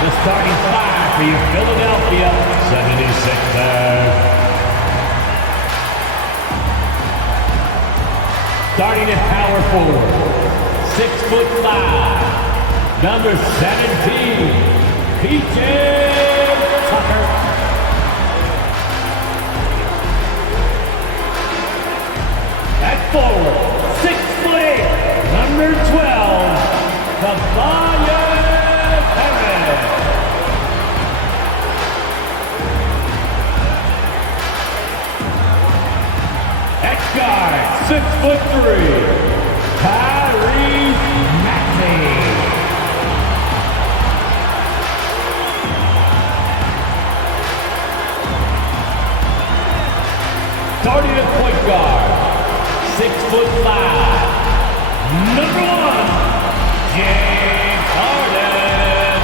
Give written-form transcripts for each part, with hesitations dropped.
The starting five for your Philadelphia 76ers. Starting at power forward, 6'5", number 17, P.J. Tucker. At forward, 6'8", number 12, Tobias Harris. At guard, 6'3", Tyrese Maxey. Starting at point guard, 6'5", number 1, James Harden.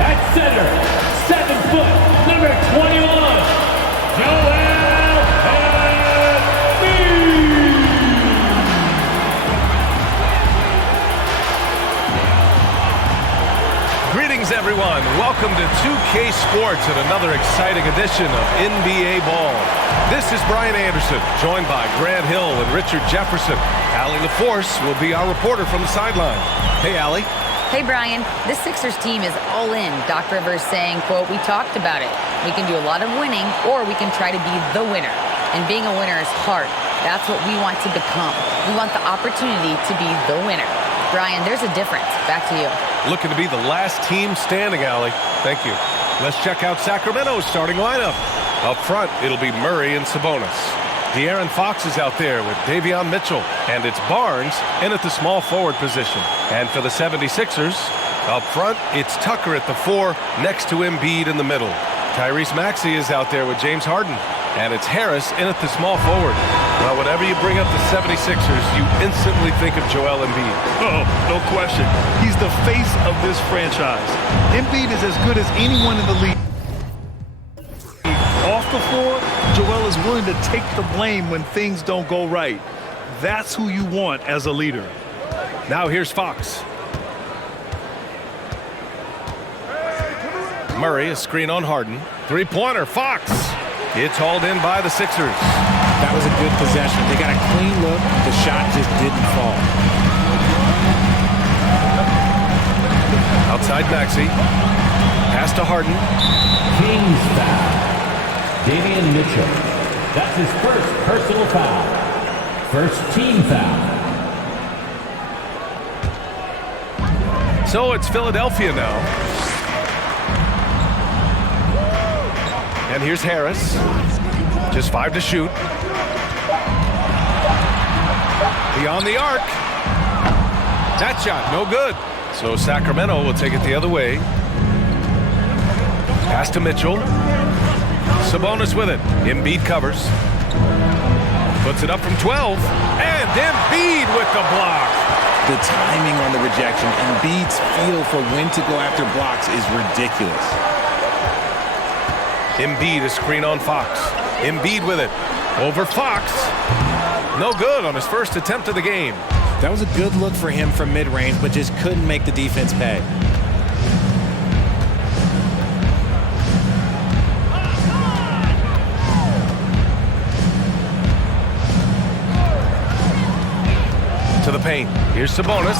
At center, 7 foot, number 21, Joel Embiid. Greetings, everyone. Welcome to 2K Sports and another exciting edition of NBA Ball. This is Brian Anderson, joined by Grant Hill and Richard Jefferson. Allie LaForce will be our reporter from the sideline. Hey, Allie. Hey, Brian. This Sixers team is all in. Doc Rivers saying, quote, "We talked about it. We can do a lot of winning, or we can try to be the winner. And being a winner is hard. That's what we want to become. We want the opportunity to be the winner." Brian, there's a difference. Back to you. Looking to be the last team standing, Allie. Thank you. Let's check out Sacramento's starting lineup. Up front, it'll be Murray and Sabonis. De'Aaron Fox is out there with Davion Mitchell, and it's Barnes in at the small forward position. And for the 76ers, up front, it's Tucker at the 4 next to Embiid in the middle. Tyrese Maxey is out there with James Harden, and it's Harris in at the small forward. Well, whenever you bring up the 76ers, you instantly think of Joel Embiid. Oh, no question. He's the face of this franchise. Embiid is as good as anyone in the league. Off the floor, Joel is willing to take the blame when things don't go right. That's who you want as a leader. Now here's Fox. Murray, a screen on Harden. Three-pointer, Fox. It's hauled in by the Sixers. That was a good possession. They got a clean look. The shot just didn't fall. Outside Maxey. Pass to Harden. Kings foul. Davion Mitchell. That's his first personal foul. First team foul. So it's Philadelphia now. And here's Harris. Just 5 to shoot. Beyond the arc. That shot, no good. So Sacramento will take it the other way. Pass to Mitchell. Sabonis with it. Embiid covers. Puts it up from 12. And Embiid with the block. The timing on the rejection, Embiid's feel for when to go after blocks is ridiculous. Embiid, a screen on Fox. Embiid with it. Over Fox. No good on his first attempt of the game. That was a good look for him from mid-range, but just couldn't make the defense pay. To the paint. Here's Sabonis.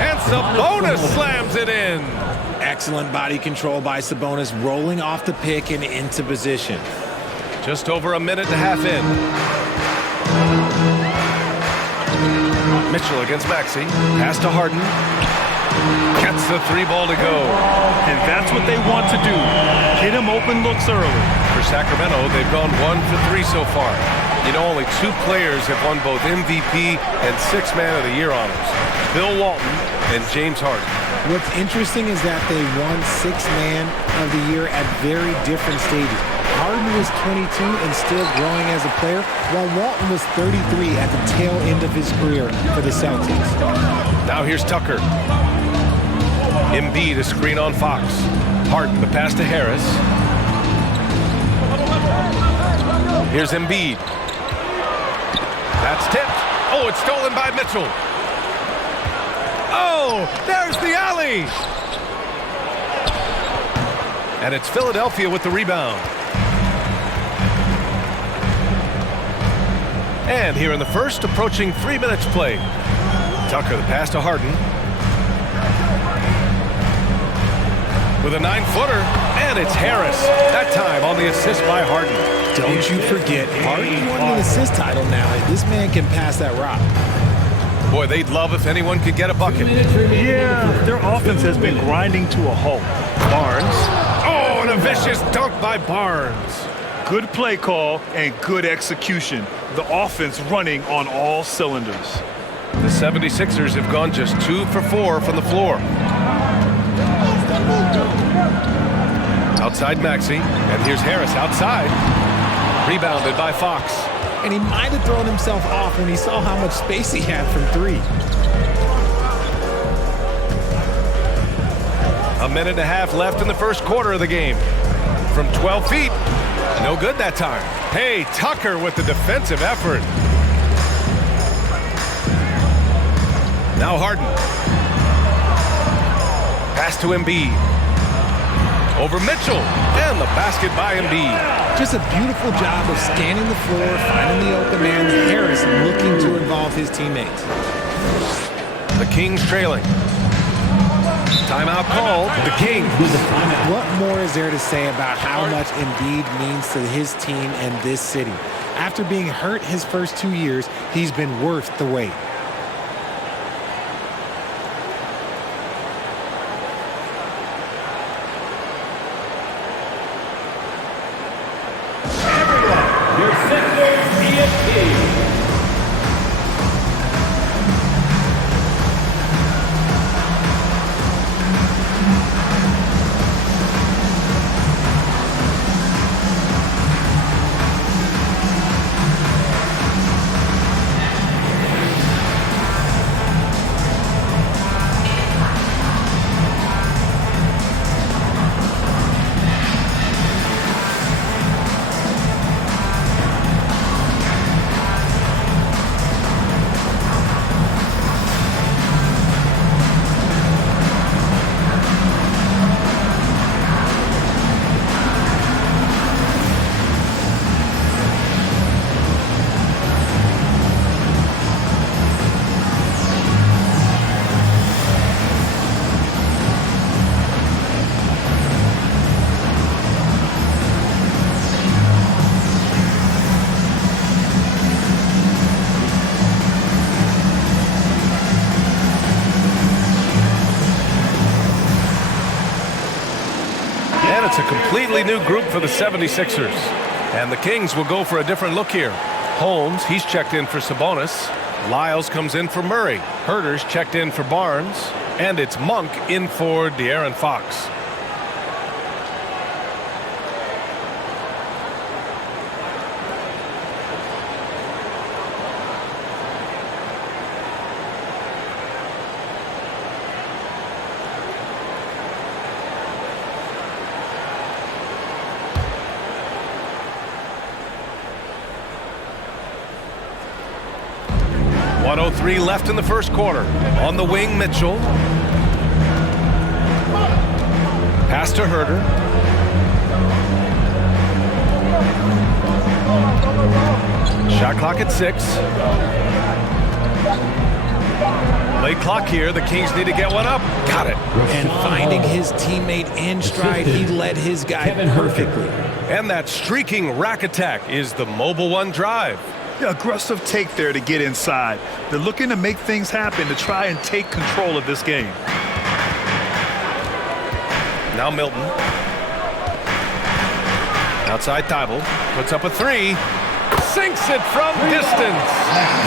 And Sabonis slams it in. Excellent body control by Sabonis, rolling off the pick and into position. Just over a minute and a half in. Mitchell against Maxey. Pass to Harden. Gets the 3-ball to go. And that's what they want to do. Get him open looks early. For Sacramento, they've gone 1 for 3 so far. You know, only 2 players have won both MVP and 6th Man of the Year honors. Bill Walton and James Harden. What's interesting is that they won 6th Man of the Year at very different stages. Harden was 22 and still growing as a player, while Walton was 33 at the tail end of his career for the Celtics. Now here's Tucker. Embiid, a screen on Fox. Harden, the pass to Harris. Here's Embiid. That's tipped. Oh, it's stolen by Mitchell. Oh, there's the alley. And it's Philadelphia with the rebound. And here in the first, approaching 3 minutes played. Tucker, the pass to Harden. With a 9-footer, and it's Harris. That time on the assist by Harden. Don't you forget, Harden won the assist title now. This man can pass that rock. Boy, they'd love if anyone could get a bucket. Yeah, their offense has been grinding to a halt. Barnes. Oh, and a vicious dunk by Barnes. Good play call and good execution. The offense running on all cylinders. The 76ers have gone just 2 for 4 from the floor. Outside Maxey, and here's Harris outside. Rebounded by Fox. And he might have thrown himself off when he saw how much space he had from 3. A minute and a half left in the first quarter of the game. From 12 feet. No good that time. Hey, Tucker with the defensive effort. Now Harden. Pass to Embiid. Over Mitchell. And the basket by Embiid. Just a beautiful job of scanning the floor, finding the open man. Harris looking to involve his teammates. The Kings trailing. Timeout called. The Kings. What more is there to say about how much Embiid means to his team and this city? After being hurt his first 2 years, he's been worth the wait. Your Sixers ESP. It's a completely new group for the 76ers. And the Kings will go for a different look here. Holmes, he's checked in for Sabonis. Lyles comes in for Murray. Herter's checked in for Barnes. And it's Monk in for De'Aaron Fox. .103 left in the first quarter. On the wing, Mitchell. Pass to Herter. Shot clock at 6. Late clock here. The Kings need to get one up. Got it. And finding his teammate in stride, he led his guy perfectly. And that streaking rack attack is the Mobile One drive. Yeah, aggressive take there to get inside. They're looking to make things happen to try and take control of this game. Now Milton. Outside Thibault. Puts up a 3. Sinks it from distance.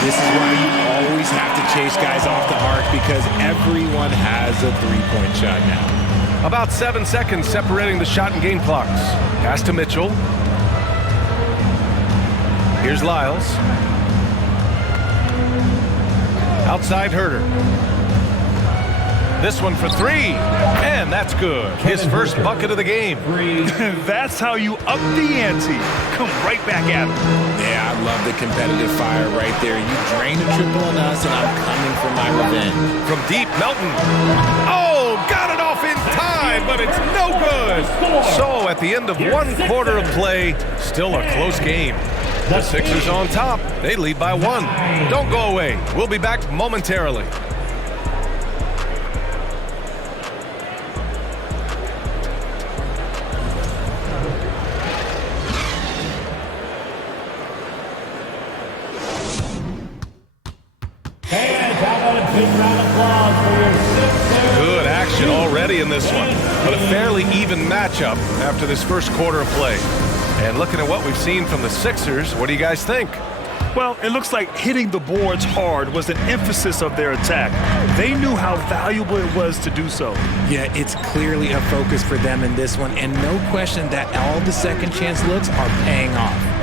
This is why you always have to chase guys off the arc, because everyone has a three-point shot now. About 7 seconds separating the shot and game clocks. Pass to Mitchell. Here's Lyles. Outside Herter. This one for three, and that's good. His first bucket of the game. That's how you up the ante. Come right back at him. Yeah, I love the competitive fire right there. You drain a triple on us, and I'm coming for my revenge. From deep, Melton. Oh, got it off in time, but it's no good. So at the end of one quarter of play, still a close game. The Sixers on top. They lead by one. Don't go away. We'll be back momentarily. Good action already in this one, but a fairly even matchup after this first quarter of play. And looking at what we've seen from the Sixers, what do you guys think? Well, it looks like hitting the boards hard was an emphasis of their attack. They knew how valuable it was to do so. Yeah, it's clearly a focus for them in this one, and no question that all the second chance looks are paying off.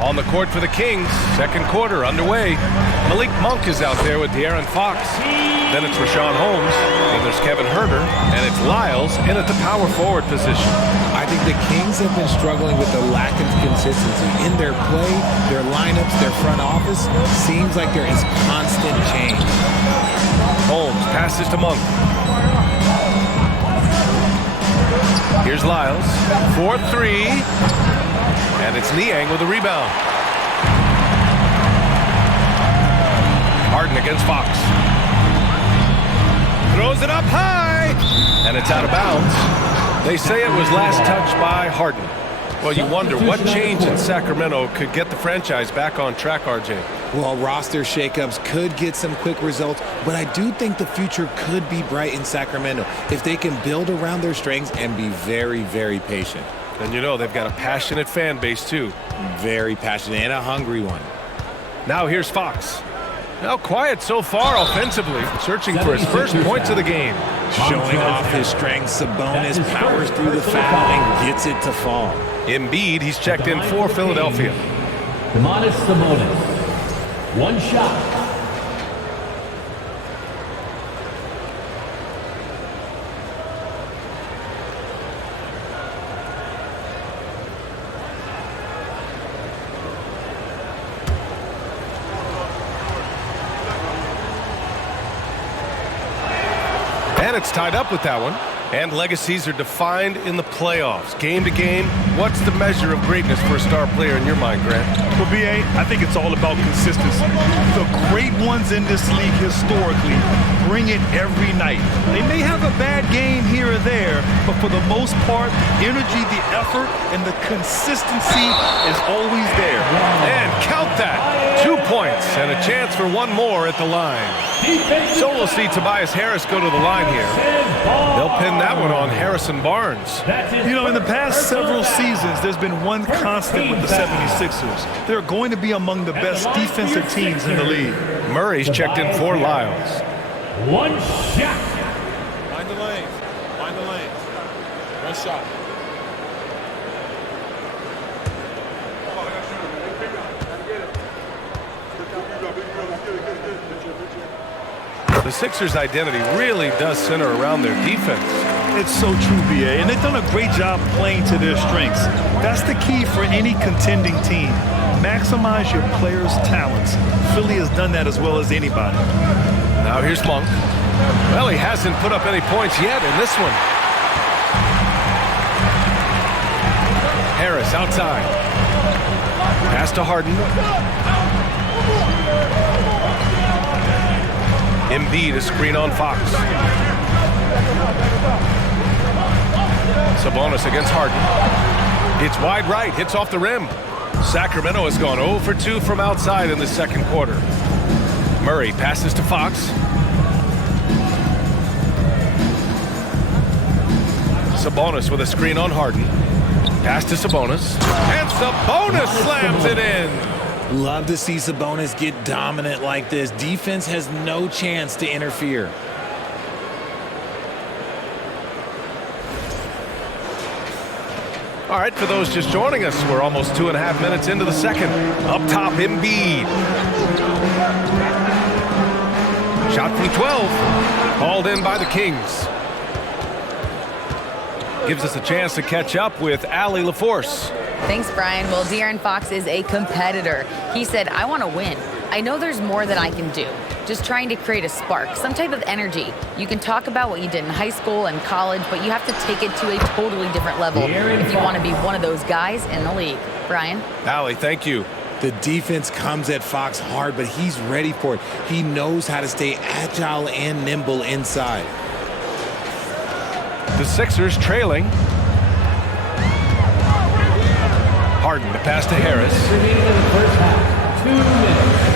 On the court for the Kings, second quarter underway. Malik Monk is out there with De'Aaron Fox. Then it's Rashawn Holmes, then there's Kevin Huerter, and it's Lyles in at the power forward position. I think the Kings have been struggling with the lack of consistency in their play, their lineups, their front office. Seems like there is constant change. Holmes passes to Monk. Here's Lyles, 4-3, and it's Niang with a rebound. Harden against Fox. Throws it up high, and it's out of bounds. They say it was last touched by Harden. Well, you wonder what change in Sacramento could get the franchise back on track, RJ. Well, roster shakeups could get some quick results, but I do think the future could be bright in Sacramento if they can build around their strengths and be very, very patient. And you know they've got a passionate fan base, too. Very passionate and a hungry one. Now here's Fox. Now quiet so far offensively, searching for his first points of the game. Showing off his strength, Sabonis powers through the foul and gets it to fall. Embiid, he's checked in for Philadelphia. Domantas Sabonis. One shot. And it's tied up with that one. And legacies are defined in the playoffs. Game to game, what's the measure of greatness for a star player in your mind, Grant? For BA, I think it's all about consistency. The great ones in this league historically bring it every night. They may have a bad game here or there, but for the most part, energy, the effort, and the consistency is always there. And count that. 2 points and a chance for one more at the line. So we'll see Tobias Harris go to the line here. They'll pin that one on Harrison Barnes. You know, in the past several seasons, there's been one constant with the 76ers. They're going to be among the best defensive teams in the league. Murray's checked in for Lyles. One shot. Find the lane. Find the lane. One shot. The Sixers' identity really does center around their defense. It's so true, BA, and they've done a great job playing to their strengths. That's the key for any contending team. Maximize your players' talents. Philly has done that as well as anybody. Now here's Monk. Well, he hasn't put up any points yet in this one. Harris outside. Pass to Harden. Embiid, a screen on Fox. Sabonis against Harden. It's wide right, hits off the rim. Sacramento has gone 0 for 2 from outside in the second quarter. Murray passes to Fox. Sabonis with a screen on Harden. Pass to Sabonis. And Sabonis slams it in. Love to see Sabonis get dominant like this. Defense has no chance to interfere. All right, for those just joining us, we're almost 2.5 minutes into the second. Up top, Embiid. Shot from 12. Called in by the Kings. Gives us a chance to catch up with Allie LaForce. Thanks, Brian. Well, De'Aaron Fox is a competitor. He said, I want to win. I know there's more that I can do. Just trying to create a spark, some type of energy. You can talk about what you did in high school and college, but you have to take it to a totally different level if you want to be one of those guys in the league. Brian? Allie, thank you. The defense comes at Fox hard, but he's ready for it. He knows how to stay agile and nimble inside. The Sixers trailing. Harden, the pass to Harris. Remaining in the first half, 2 minutes.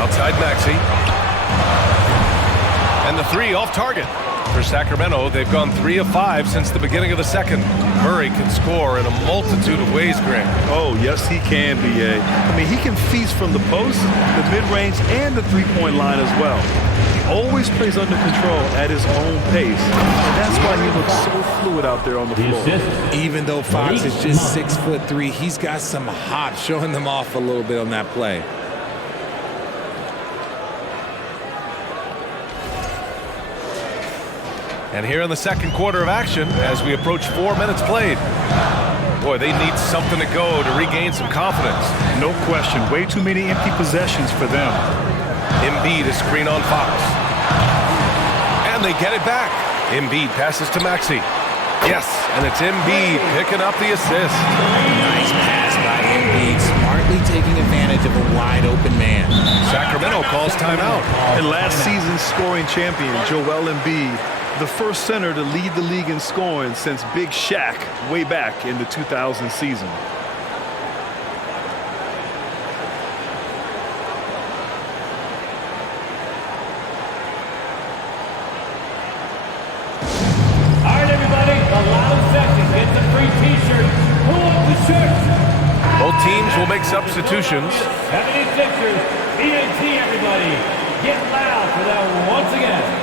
Outside Maxey. And the three off target. For Sacramento, they've gone 3 of 5 since the beginning of the second. Murray can score in a multitude of ways, Grant. Oh, yes, he can, B.A. I mean, he can feast from the post, the mid-range, and the three-point line as well. He always plays under control at his own pace. And that's why he looks so fluid out there on the floor. Even though Fox is just 6'3", he's got some hop, showing them off a little bit on that play. And here in the second quarter of action, as we approach 4 minutes played. Boy, they need something to go to regain some confidence. No question. Way too many empty possessions for them. Embiid is screen on Fox. And they get it back. Embiid passes to Maxey. Yes, and it's Embiid picking up the assist. Nice pass by Embiid, smartly taking advantage of a wide-open man. Sacramento calls timeout. And last season's scoring champion, Joel Embiid, the first center to lead the league in scoring since Big Shaq way back in the 2000 season. All right, everybody, the loud section gets a free T-shirt. Who wants the shirt? Both teams will make substitutions. 76ers, ENT, everybody. Get loud for that once again.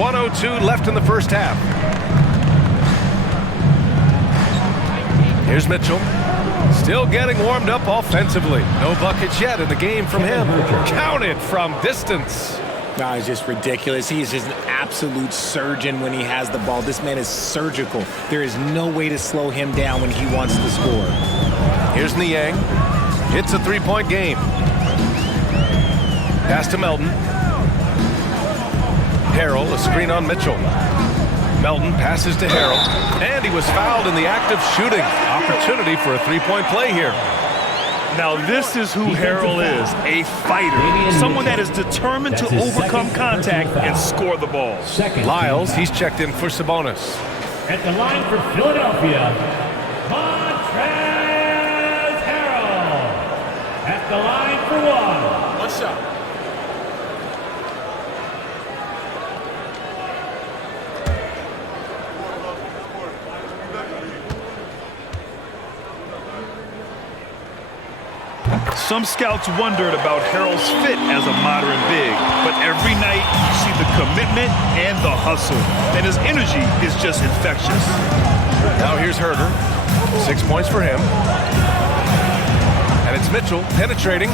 .02 left in the first half. Here's Mitchell. Still getting warmed up offensively. No buckets yet in the game from him. Counted from distance. No, it's just ridiculous. He is just an absolute surgeon when he has the ball. This man is surgical. There is no way to slow him down when he wants to score. Here's Niang. It's a three-point game. Pass to Melton. Harrell, a screen on Mitchell. Melton passes to Harrell, and he was fouled in the act of shooting. Opportunity for a three-point play here. Now this is who Harrell is, a fighter, someone that is determined to overcome contact and score the ball. Lyles, he's checked in for Sabonis. At the line for Philadelphia, Montrezl Harrell. At the line for one. One shot. Some scouts wondered about Harrell's fit as a modern big, but every night you see the commitment and the hustle, and his energy is just infectious. Now here's Herter. 6 points for him. And it's Mitchell penetrating.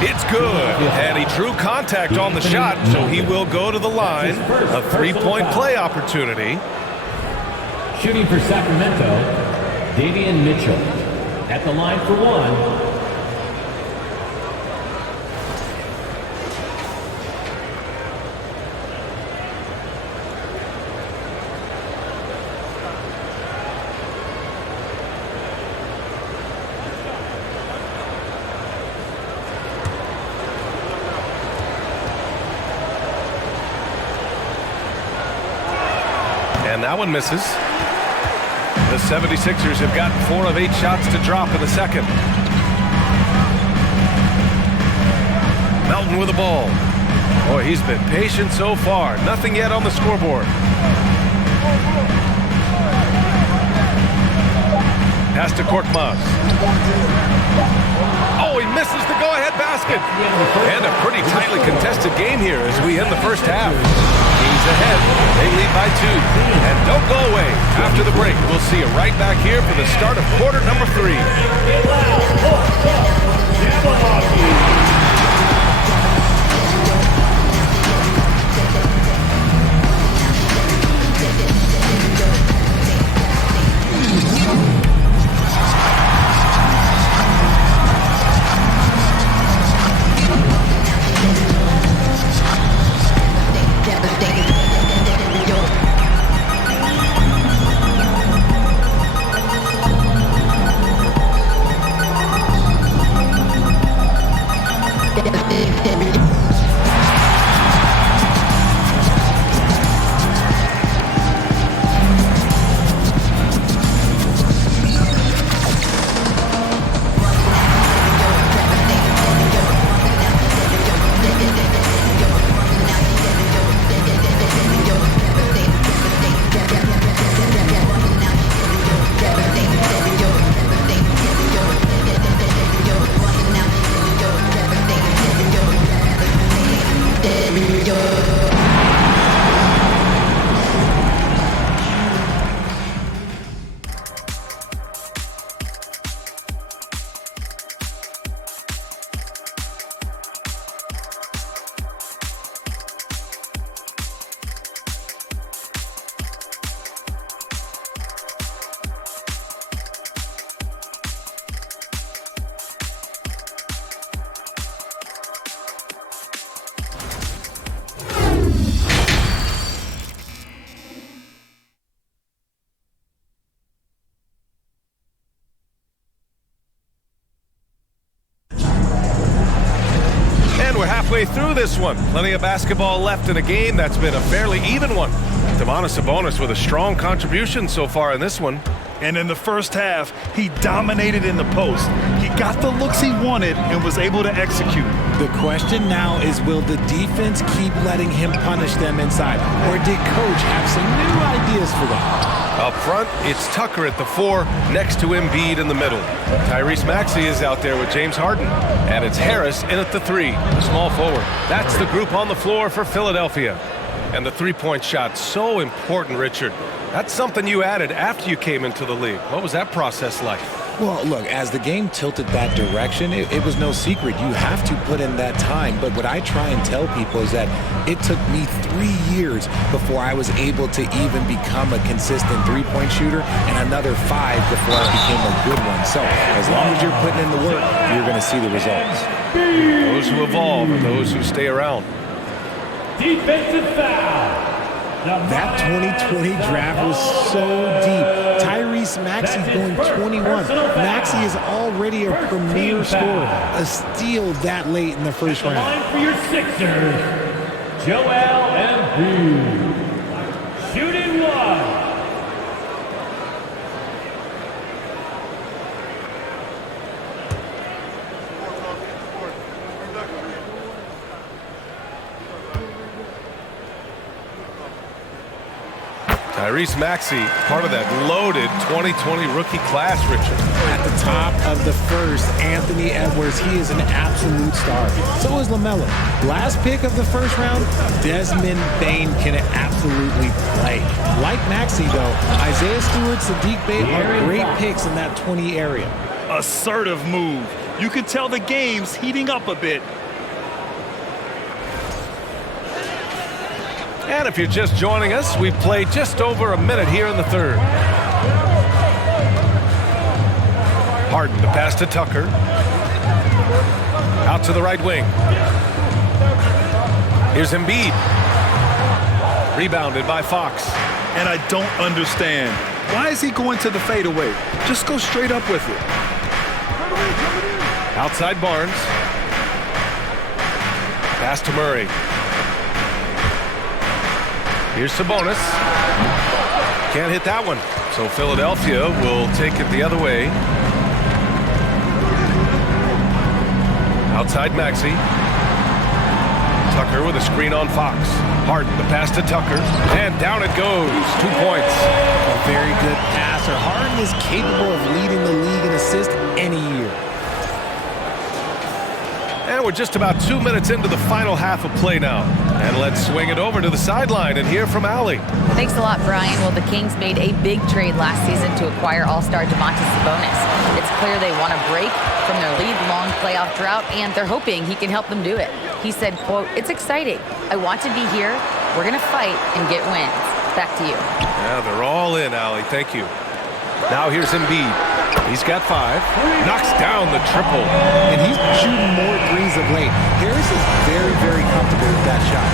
It's good. And he drew contact on the shot, so he will go to the line. A three-point play opportunity. Shooting for Sacramento, Davion Mitchell. At the line for one. And that one misses. The 76ers have gotten 4 of 8 shots to drop in the second. Melton with the ball. Boy, he's been patient so far. Nothing yet on the scoreboard. Pass to Korkmaz. Oh, he misses the go-ahead basket. And a pretty tightly contested game here as we end the first half. Kings ahead. They lead by 2. And don't go away. After the break, we'll see you right back here for the start of quarter number 3. We're halfway through this one. Plenty of basketball left in a game that's been a fairly even one. Domantas Sabonis with a strong contribution so far in this one. And in the first half, he dominated in the post. He got the looks he wanted and was able to execute. The question now is, will the defense keep letting him punish them inside? Or did Coach have some new ideas for them? Up front, it's Tucker at the 4, next to Embiid in the middle. Tyrese Maxey is out there with James Harden. And it's Harris in at the 3, the small forward. That's the group on the floor for Philadelphia. And the three-point shot, so important, Richard. That's something you added after you came into the league. What was that process like? Well, look, as the game tilted that direction, it was no secret. You have to put in that time. But what I try and tell people is that it took me 3 years before I was able to even become a consistent three-point shooter, and another 5 before I became a good one. So as long as you're putting in the work, you're going to see the results. Those who evolve are those who stay around. Defensive foul. That 2020 draft was so deep. Tyrese Maxey going 21. Maxey is already a premier scorer. A steal that late in the first round. Line for your Sixers, Joel Embiid. Shooting 1. Tyrese Maxey, part of that loaded 2020 rookie class, Richard. At the top of the first, Anthony Edwards, he is an absolute star. So is LaMelo. Last pick of the first round, Desmond Bane can absolutely play. Like Maxey, though, Isaiah Stewart, Sadiq Bey are great picks in that 20 area. Assertive move. You can tell the game's heating up a bit. And if you're just joining us, we've played just over a minute here in the third. Harden, the pass to Tucker. Out to the right wing. Here's Embiid. Rebounded by Fox. And I don't understand. Why is he going to the fadeaway? Just go straight up with it. Outside Barnes. Pass to Murray. Here's Sabonis. Can't hit that one. So Philadelphia will take it the other way. Outside Maxey. Tucker with a screen on Fox. Harden, the pass to Tucker. And down it goes. 2 points. A very good passer. Harden is capable of leading the assist any year. And we're just about 2 minutes into the final half of play now. And let's swing it over to the sideline and hear from Allie. Thanks a lot, Brian. Well, the Kings made a big trade last season to acquire all-star Domantas Sabonis. It's clear they want to break from their league-long playoff drought, and they're hoping he can help them do it. He said, quote, "It's exciting. I want to be here. We're going to fight and get wins." Back to you. Yeah, they're all in, Allie. Thank you. Now here's Embiid. He's got 5. Knocks down the triple. And he's shooting more threes of late. Harris is very, very comfortable with that shot.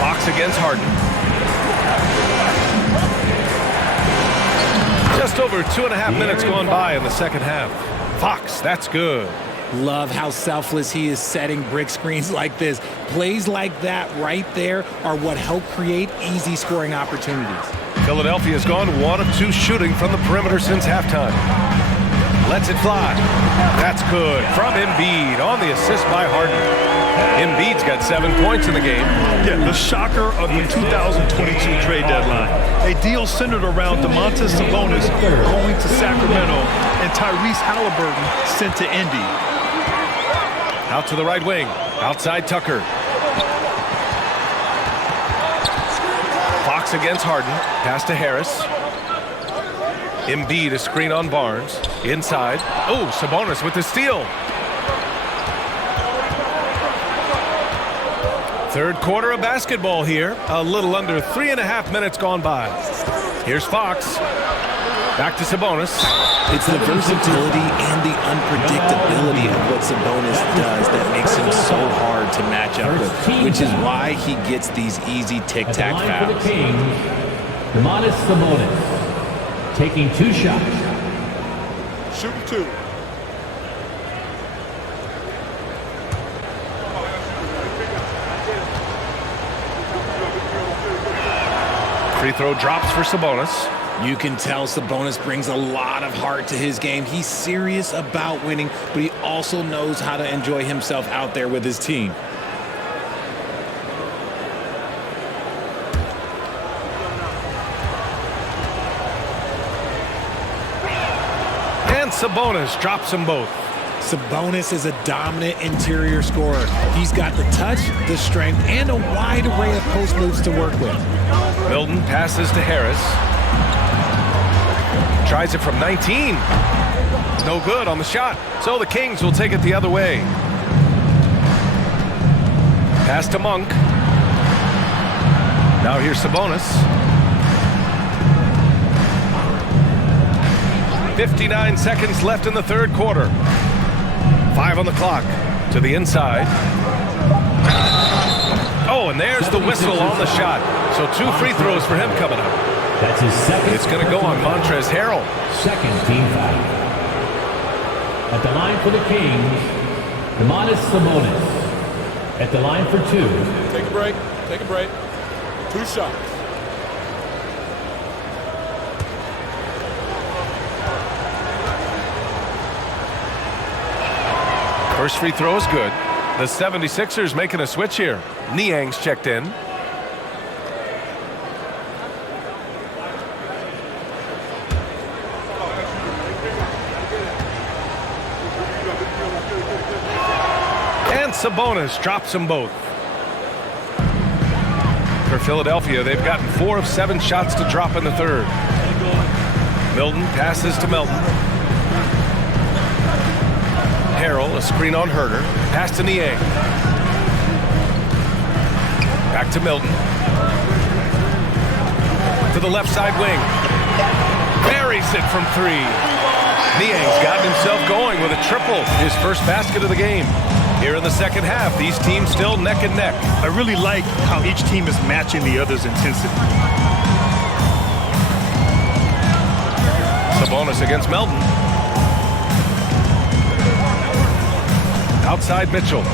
Fox against Harden. Just over 2.5 minutes gone by in the second half. Fox, that's good. Love how selfless he is setting brick screens like this. Plays like that right there are what help create easy scoring opportunities. Philadelphia's gone 1 of 2 shooting from the perimeter since halftime. Lets it fly. That's good from Embiid on the assist by Harden. Embiid's got 7 points in the game. Yeah, the shocker of the 2022 trade deadline. A deal centered around Domantas Sabonis going to Sacramento and Tyrese Halliburton sent to Indy. Out to the right wing. Outside Tucker. Fox against Harden. Pass to Harris. Embiid a screen on Barnes. Inside. Oh, Sabonis with the steal. Third quarter of basketball here. A little under 3.5 minutes gone by. Here's Fox. Back to Sabonis. It's the versatility and the unpredictability of what Sabonis does that makes him so hard to match up with, which is why he gets these easy tic-tac At the line for the fouls. Kings, Domantas Sabonis taking 2 shots. Shooting 2. Free throw drops for Sabonis. You can tell Sabonis brings a lot of heart to his game. He's serious about winning, but he also knows how to enjoy himself out there with his team. And Sabonis drops them both. Sabonis is a dominant interior scorer. He's got the touch, the strength, and a wide array of post moves to work with. Milton passes to Harris. Tries it from 19. No good on the shot. So the Kings will take it the other way. Pass to Monk. Now here's Sabonis. 59 seconds left in the third quarter. 5 on the clock. To the inside. Oh, and there's the whistle on the shot. So 2 free throws for him coming up. That's his second. It's going to go on Montrezl Harrell. Second team foul. At the line for the Kings, Domantas Sabonis. At the line for 2. Take a break. Take a break. 2 shots. First free throw is good. The 76ers making a switch here. Niang's checked in. And Sabonis drops them both. For Philadelphia, they've gotten 4 of 7 shots to drop in the third. Milton passes to Melton. Harrell, a screen on Herter. Pass to Niang. Back to Milton. To the left side wing. Buries it from 3. Niang's gotten himself going with a triple. His first basket of the game. Here in the second half, these teams still neck and neck. I really like how each team is matching the other's intensity. Sabonis against Melton. Outside Mitchell.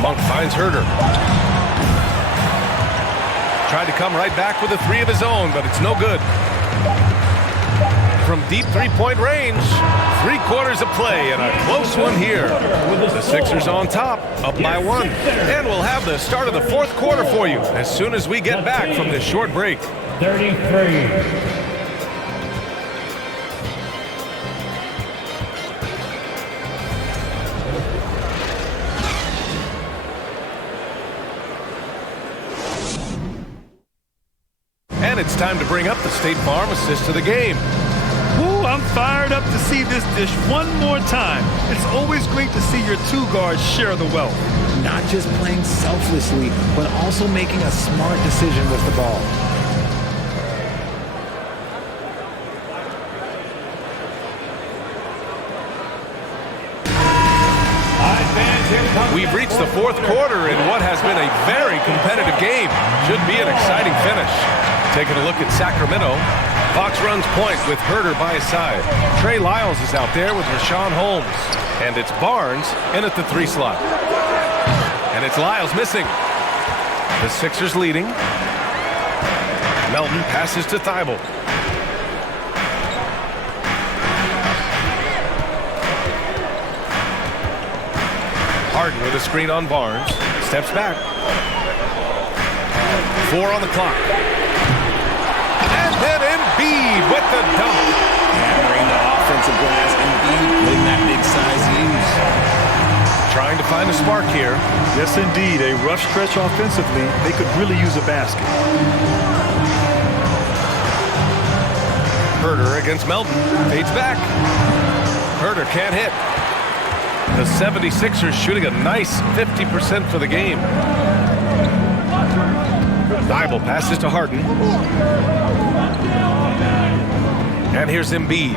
Monk finds Herter. Tried to come right back with a 3 of his own, but it's no good. From deep 3-point range, 3 quarters of play and a close one here. The Sixers on top, up by 1. And we'll have the start of the fourth quarter for you as soon as we get back from this short break. 33. And it's time to bring up the State Farm assist to the game. Ooh, I'm fired up to see this dish one more time. It's always great to see your two guards share the wealth. Not just playing selflessly, but also making a smart decision with the ball. We've reached the fourth quarter in what has been a very competitive game. Should be an exciting finish. Taking a look at Sacramento. Fox runs point with Herder by his side. Trey Lyles is out there with Rashawn Holmes. And it's Barnes in at the 3 slot. And it's Lyles missing. The Sixers leading. Melton passes to Thibault. Harden with a screen on Barnes. Steps back. 4 on the clock. And then Embiid with the dunk. Hammering the offensive glass. Embiid putting that big size use. Trying to find a spark here. Yes, indeed. A rough stretch offensively. They could really use a basket. Herder against Melton. Fades back. Herder can't hit. The 76ers shooting a nice 50% for the game. Thibault passes to Harden. And here's Embiid.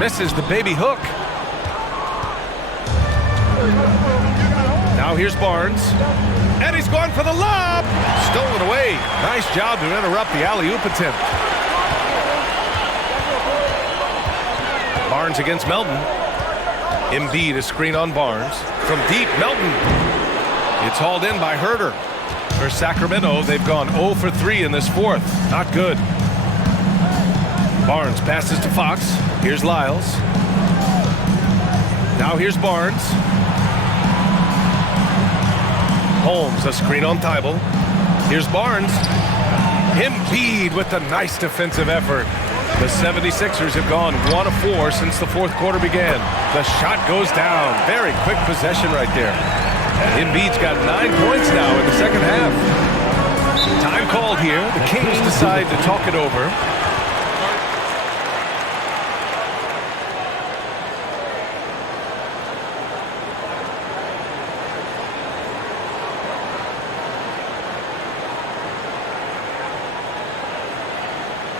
Misses the baby hook. Now here's Barnes. And he's going for the lob. Stolen away. Nice job to interrupt the alley-oop attempt. Barnes against Melton. Embiid a screen on Barnes. From deep, Melton. It's hauled in by Herder. For Sacramento, they've gone 0 for 3 in this fourth. Not good. Barnes passes to Fox. Here's Lyles. Now here's Barnes. Holmes a screen on Thibault. Here's Barnes. Embiid with a nice defensive effort. The 76ers have gone 1 of 4 since the fourth quarter began. The shot goes down. Very quick possession right there. Embiid's got 9 points now in the second half. Time called here. The Kings decide to talk it over.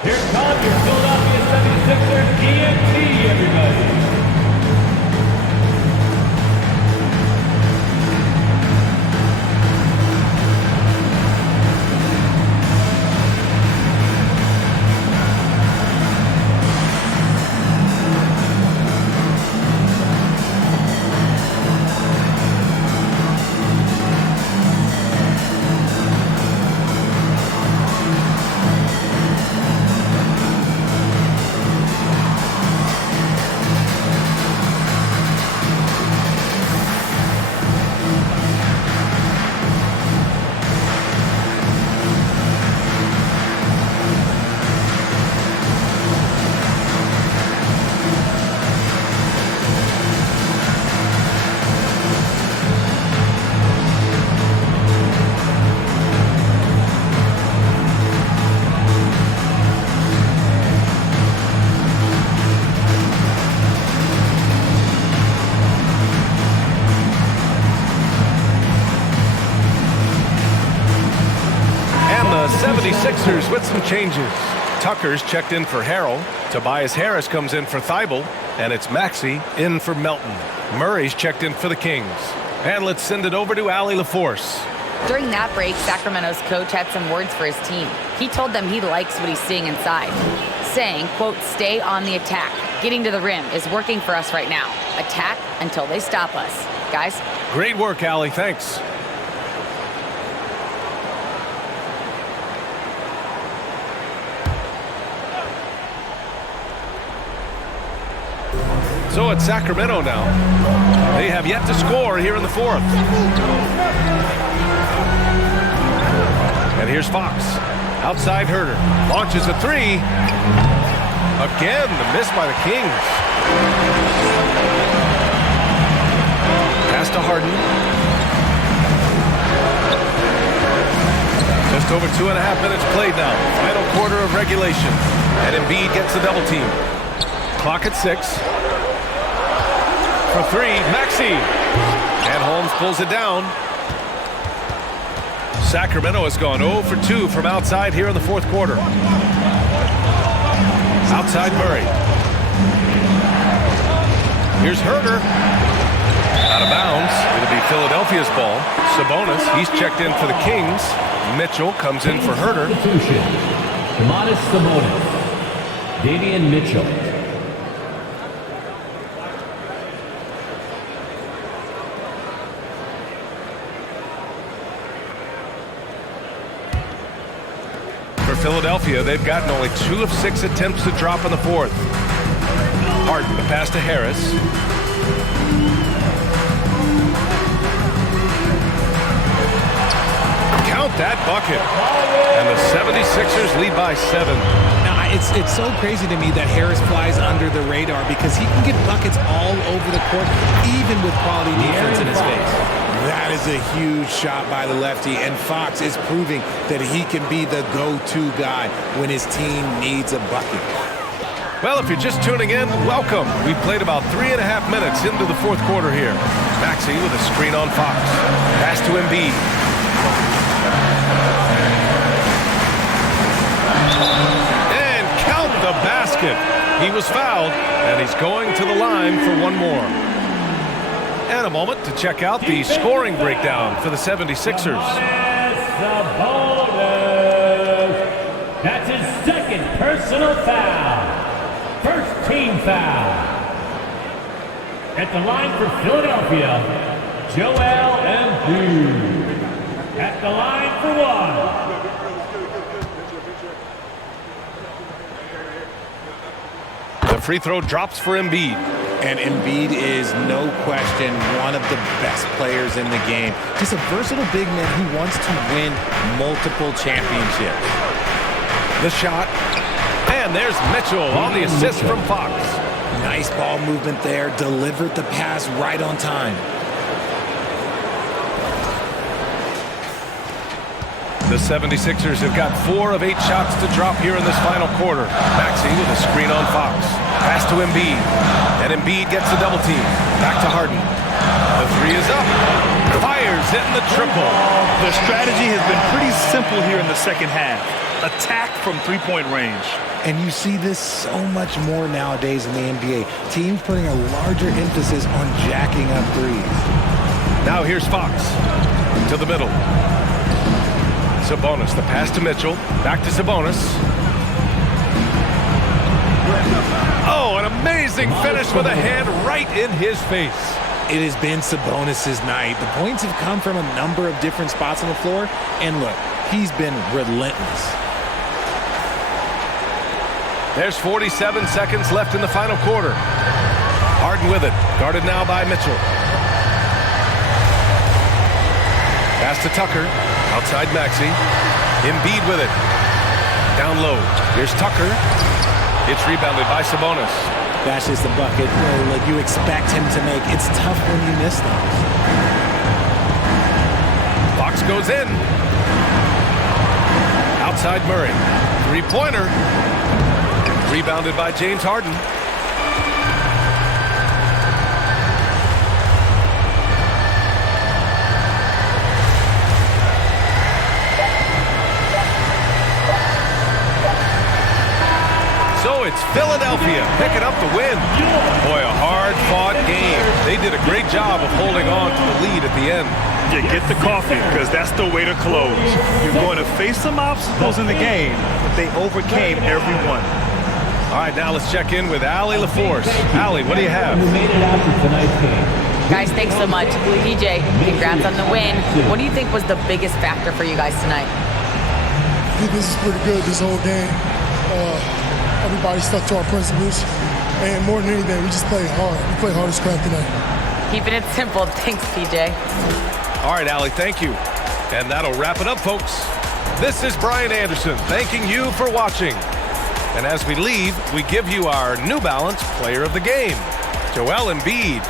Here comes your Philadelphia 76ers TNT, everybody. And the 76ers with some changes. Tucker's checked in for Harrell. Tobias Harris comes in for Thibault. And it's Maxey in for Melton. Murray's checked in for the Kings. And let's send it over to Allie LaForce. During that break, Sacramento's coach had some words for his team. He told them he likes what he's seeing inside, saying, quote, stay on the attack. Getting to the rim is working for us right now. Attack until they stop us. Guys? Great work, Allie. Thanks. So it's Sacramento now. They have yet to score here in the fourth. And here's Fox. Outside Herder. Launches a 3. Again, the miss by the Kings. Pass to Harden. Just over 2.5 minutes played now. Final quarter of regulation. And Embiid gets the double team. Clock at 6. For 3, Maxey. And Holmes pulls it down. Sacramento has gone 0 for 2 from outside here in the fourth quarter. Outside Murray. Here's Herter. Out of bounds. It'll be Philadelphia's ball. Sabonis, he's checked in for the Kings. Mitchell comes in for Herter. Domantas Sabonis. Davion Mitchell. For Philadelphia, they've gotten only 2 of 6 attempts to drop in the fourth. Harden, the pass to Harris. Count that bucket. And the 76ers lead by 7. Now, it's so crazy to me that Harris flies under the radar because he can get buckets all over the court, even with quality defense in his face. That is a huge shot by the lefty, and Fox is proving that he can be the go-to guy when his team needs a bucket. Well, if you're just tuning in, welcome. We've played about 3.5 minutes into the fourth quarter here. Maxey with a screen on Fox. Pass to Embiid. And count the basket. He was fouled, and he's going to the line for one more. And a moment to check out the scoring breakdown for the 76ers. That's his second personal foul. First team foul. At the line for Philadelphia, Joel Embiid. At the line for 1. The free throw drops for Embiid. And Embiid is, no question, one of the best players in the game. Just a versatile big man who wants to win multiple championships. The shot. And there's Mitchell on the assist from Fox. Nice ball movement there. Delivered the pass right on time. The 76ers have got 4 of 8 shots to drop here in this final quarter. Maxey with a screen on Fox. Pass to Embiid. And Embiid gets the double team. Back to Harden. The 3 is up. Fires in the triple. The strategy has been pretty simple here in the second half. Attack from three-point range. And you see this so much more nowadays in the NBA. Teams putting a larger emphasis on jacking up threes. Now here's Fox. To the middle. Sabonis, the pass to Mitchell. Back to Sabonis. Oh, an amazing finish with a hand right in his face. It has been Sabonis' night. The points have come from a number of different spots on the floor. And look, he's been relentless. There's 47 seconds left in the final quarter. Harden with it. Guarded now by Mitchell. Pass to Tucker. Outside Maxey. Embiid with it. Down low. Here's Tucker. It's rebounded by Sabonis. That's just the bucket like you expect him to make. It's tough when you miss those. Fox goes in. Outside Murray. Three-pointer. Rebounded by James Harden. So it's Philadelphia picking up the win. Boy, a hard-fought game. They did a great job of holding on to the lead at the end. You get the coffee, because that's the way to close. You're going to face some obstacles in the game, but they overcame every one. All right, now let's check in with Allie LaForce. Allie, what do you have? Who made it out to tonight's game? Guys, thanks so much. DJ, congrats on the win. What do you think was the biggest factor for you guys tonight? I think this is pretty good, this whole game. Everybody stuck to our principles. And more than anything, we just played hard. We played hard as crap tonight. Keeping it simple. Thanks, DJ. All right, Allie, thank you. And that'll wrap it up, folks. This is Brian Anderson thanking you for watching. And as we leave, we give you our New Balance Player of the Game, Joel Embiid.